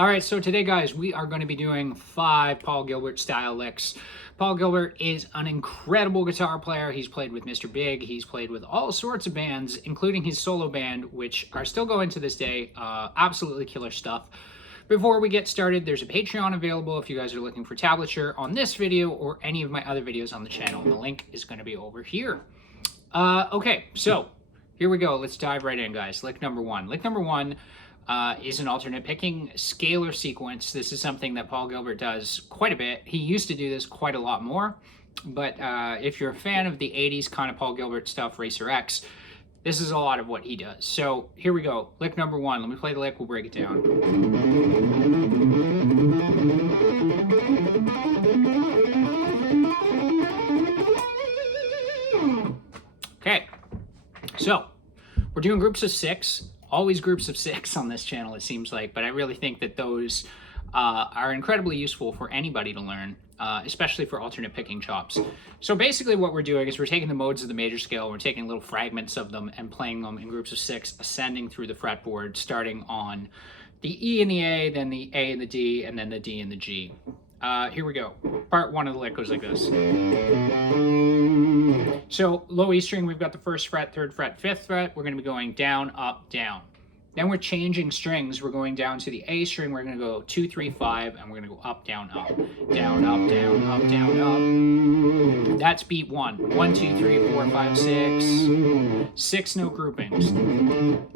All right, so today, guys, we are going to be doing 5 Paul Gilbert style licks. Paul Gilbert is an incredible guitar player. He's played with Mr. Big. He's played with all sorts of bands, including his solo band, which are still going to this day. Absolutely killer stuff. Before we get started, there's a Patreon available if you guys are looking for tablature on this video or any of my other videos on the channel. The link is going to be over here. Okay, so here we go. Let's dive right in, guys. Lick number 1. Lick number 1 is an alternate picking scalar sequence. This is something that Paul Gilbert does quite a bit. He used to do this quite a lot more, but if you're a fan of the 80s kind of Paul Gilbert stuff, Racer X, this is a lot of what he does. So here we go. Lick number 1. Let me play the lick. We'll break it down. Okay. So we're doing groups of 6. Always groups of 6 on this channel, it seems like, but I really think that those are incredibly useful for anybody to learn, especially for alternate picking chops. So basically what we're doing is we're taking the modes of the major scale, we're taking little fragments of them and playing them in groups of 6, ascending through the fretboard, starting on the E and the A, then the A and the D, and then the D and the G. Here we go. Part 1 of the lick goes like this. So low E string, we've got the 1st fret, 3rd fret, 5th fret. We're going to be going down, up, down. Then we're changing strings. We're going down to the A string. We're going to go 2, 3, 5, and we're going to go up, down, up. Down, up, down, up, down, up. That's beat 1. 1, 2, 3, 4, 5, 6. 6 note groupings.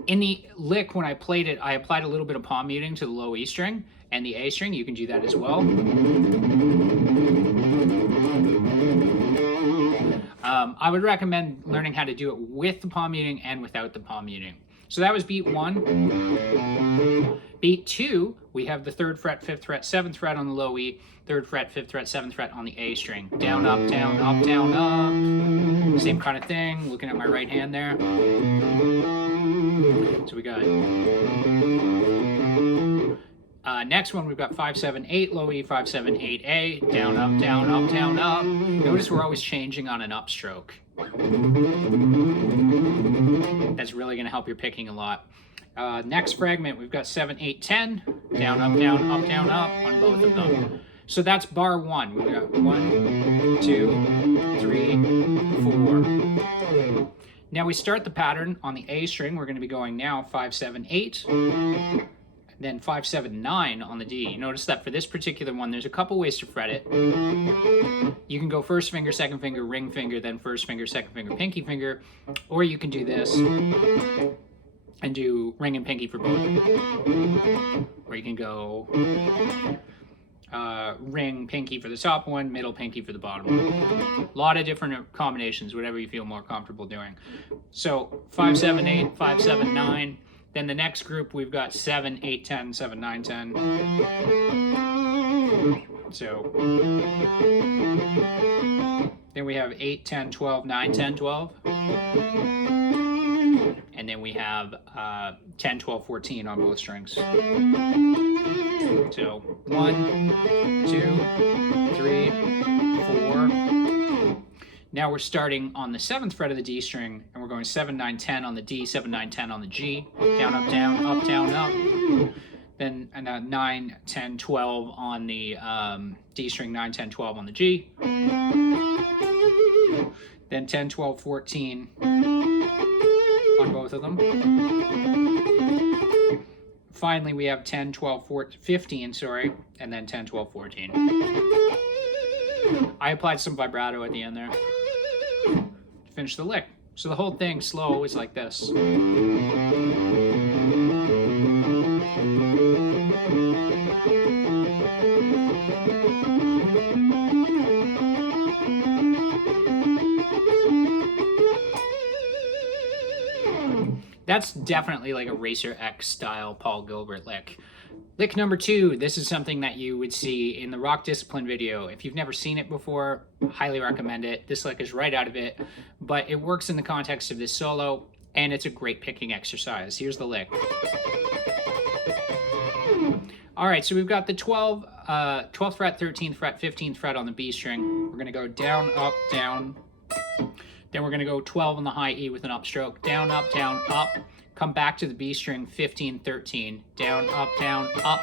In the lick, when I played it, I applied a little bit of palm muting to the low E string and the A string. You can do that as well. I would recommend learning how to do it with the palm muting and without the palm muting. So that was beat 1. Beat 2, we have the 3rd fret, 5th fret, 7th fret on the low E, 3rd fret, 5th fret, 7th fret on the A string. Down, up, down, up, down, up. Same kind of thing, looking at my right hand there. So we got next one, we've got 5, 7, 8, low E, 5, 7, 8, A, down, up, down, up, down, up. Notice we're always changing on an upstroke. That's really going to help your picking a lot. Next fragment, we've got 7, 8, 10, down, up, down, up, down, up on both of them. So that's bar 1. We've got 1, 2, 3, 4. Now we start the pattern on the A string. We're going to be going now 5, 7, 8. Then 5, 7, 9 on the D. Notice that for this particular one, there's a couple ways to fret it. You can go 1st finger, 2nd finger, ring finger, then 1st finger, 2nd finger, pinky finger, or you can do this and do ring and pinky for both. Or you can go ring, pinky for the top one, middle, pinky for the bottom one. A lot of different combinations, whatever you feel more comfortable doing. So 5, 7, 8, 5, 7, 9. Then the next group, we've got 7, 8, 10, 7, 9, 10. So then we have 8, 10, 12, 9, 10, 12. And then we have 10, 12, 14 on both strings. So 1, 2, 3, 4. Now we're starting on the 7th fret of the D string, and we're going 7, 9, 10 on the D, 7, 9, 10 on the G, down, up, down, up, down, up. Then 9, 10, 12 on the D string, 9, 10, 12 on the G. Then 10, 12, 14 on both of them. Finally, we have 10, 12, 14, 15, sorry, and then 10, 12, 14. I applied some vibrato at the end there. Finish the lick. So the whole thing slow is like this. That's definitely like a Racer X style Paul Gilbert lick. Lick number 2, this is something that you would see in the Rock Discipline video. If you've never seen it before, highly recommend it. This lick is right out of it, but it works in the context of this solo, and it's a great picking exercise. Here's the lick. All right, so we've got the 12th fret, 13th fret, 15th fret on the B string. We're gonna go down, up, down. Then we're going to go 12 on the high E with an upstroke. Down, up, come back to the B string, 15, 13. Down, up, down, up,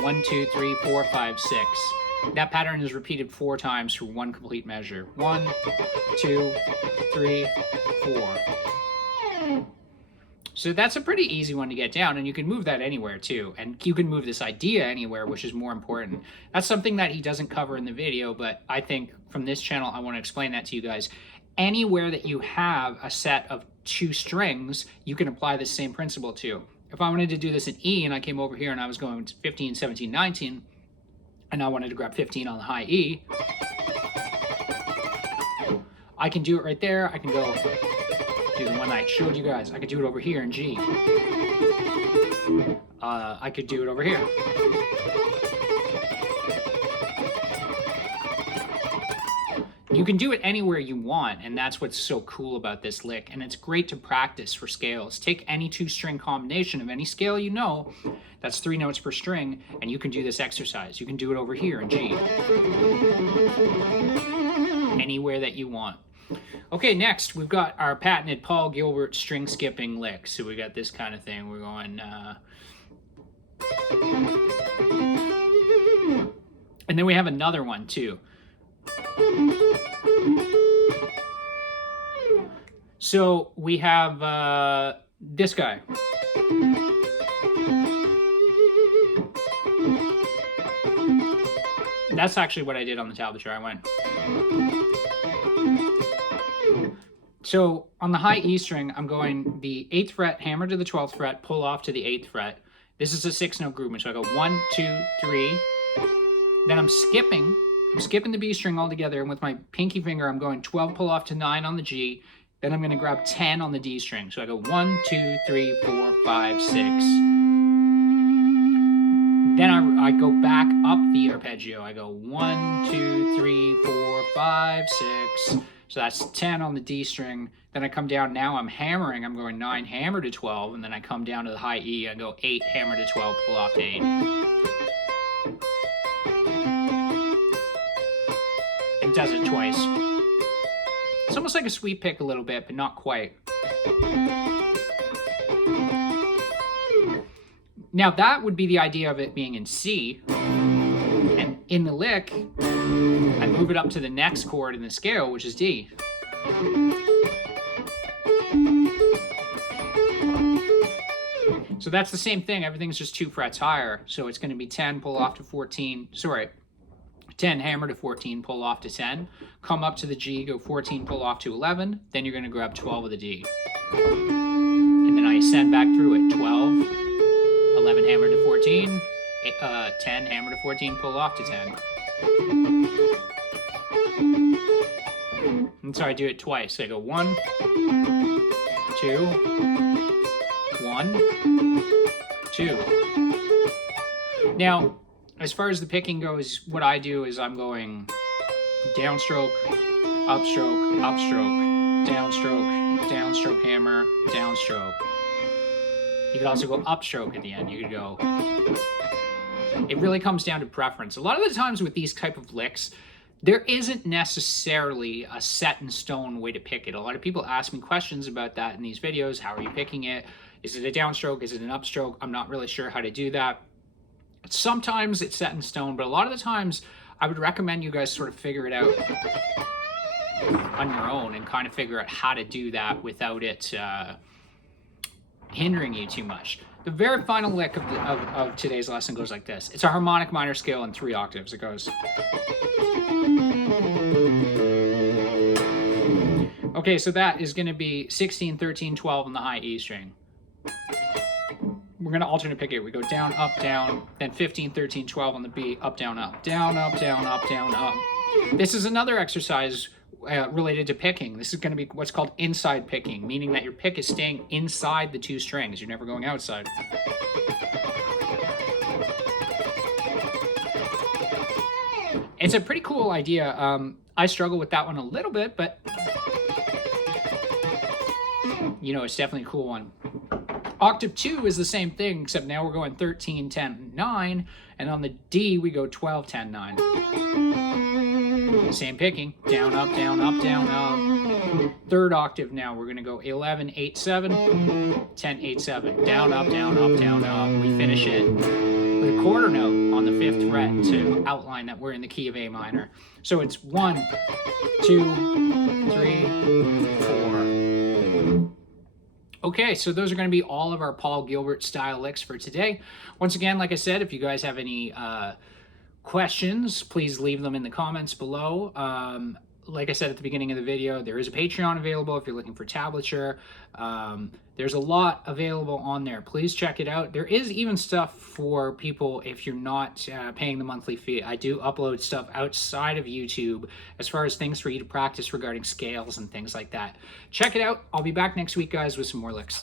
1, 2, 3, 4, 5, 6. That pattern is repeated 4 times for one complete measure. 1, 2, 3, 4. So that's a pretty easy one to get down, and you can move that anywhere too. And you can move this idea anywhere, which is more important. That's something that he doesn't cover in the video, but I think from this channel, I want to explain that to you guys. Anywhere that you have a set of 2 strings, you can apply the same principle to. If I wanted to do this in E and I came over here and I was going to 15, 17, 19, and I wanted to grab 15 on the high E, I can do it right there. I can go do the one I showed you guys. I could do it over here in G. I could do it over here. You can do it anywhere you want, and that's what's so cool about this lick, and it's great to practice for scales. Take any 2-string combination of any scale you know, that's 3 notes per string, and you can do this exercise. You can do it over here in G. Anywhere that you want. Okay, next we've got our patented Paul Gilbert string skipping lick. So we got this kind of thing. We're going... And then we have another one too. So we have this guy. That's actually what I did on the tablature. I went. So on the high E string, I'm going the 8th fret, hammer to the 12th fret, pull off to the 8th fret. This is a 6-note groove, so I go 1, 2, 3. Then I'm skipping the B string altogether, and with my pinky finger, I'm going 12, pull off to 9 on the G. Then I'm going to grab 10 on the D string. So I go 1, 2, 3, 4, 5, 6. Then I go back up the arpeggio. I go 1, 2, 3, 4, 5, 6. So that's 10 on the D string. Then I come down. Now I'm hammering. I'm going 9, hammer to 12. And then I come down to the high E. I go 8, hammer to 12, pull off to 8. It does it twice. It's almost like a sweep pick a little bit, but not quite. Now that would be the idea of it being in C. And in the lick, I move it up to the next chord in the scale, which is D. So that's the same thing. Everything's just 2 frets higher. So it's going to be 10, pull off to 14. Sorry, 10, hammer to 14, pull off to 10. Come up to the G, go 14, pull off to 11. Then you're going to grab 12 of the D. And then I ascend back through it. 12, 11, hammer to 14. 10, hammer to 14, pull off to 10. And so I do it twice. I go 1, 2, 1, 2. Now, as far as the picking goes, what I do is I'm going downstroke, upstroke, upstroke, downstroke, downstroke hammer, downstroke. You could also go upstroke at the end. You could go... It really comes down to preference. A lot of the times with these type of licks, there isn't necessarily a set in stone way to pick it. A lot of people ask me questions about that in these videos. How are you picking it? Is it a downstroke? Is it an upstroke? I'm not really sure how to do that. Sometimes it's set in stone, but a lot of the times I would recommend you guys sort of figure it out on your own and kind of figure out how to do that without it hindering you too much. The very final lick of today's lesson goes like this. It's a harmonic minor scale in 3 octaves. It goes... Okay, so that is going to be 16, 13, 12 on the high E string. We're going to alternate pick it. We go down, up, down, then 15, 13, 12 on the B, up, down, up, down, up, down, up, down, up. This is another exercise related to picking. This is going to be what's called inside picking, meaning that your pick is staying inside the 2 strings. You're never going outside. It's a pretty cool idea. I struggle with that one a little bit, but you know, it's definitely a cool one. Octave 2 is the same thing, except now we're going 13, 10, 9, and on the D we go 12, 10, 9. Same picking, down, up, down, up, down, up. Third octave now, we're gonna go 11, 8, 7, 10, 8, 7. Down, up, down, up, down, up. We finish it with a quarter note on the 5th fret to outline that we're in the key of A minor. So it's 1, 2, 3, 4. Okay, so those are going to be all of our Paul Gilbert style licks for today. Once again, like I said, if you guys have any questions, please leave them in the comments below. Like I said at the beginning of the video, there is a Patreon available if you're looking for tablature. There's a lot available on there. Please check it out. There is even stuff for people if you're not paying the monthly fee. I do upload stuff outside of YouTube as far as things for you to practice regarding scales and things like that. Check it out. I'll be back next week, guys, with some more licks.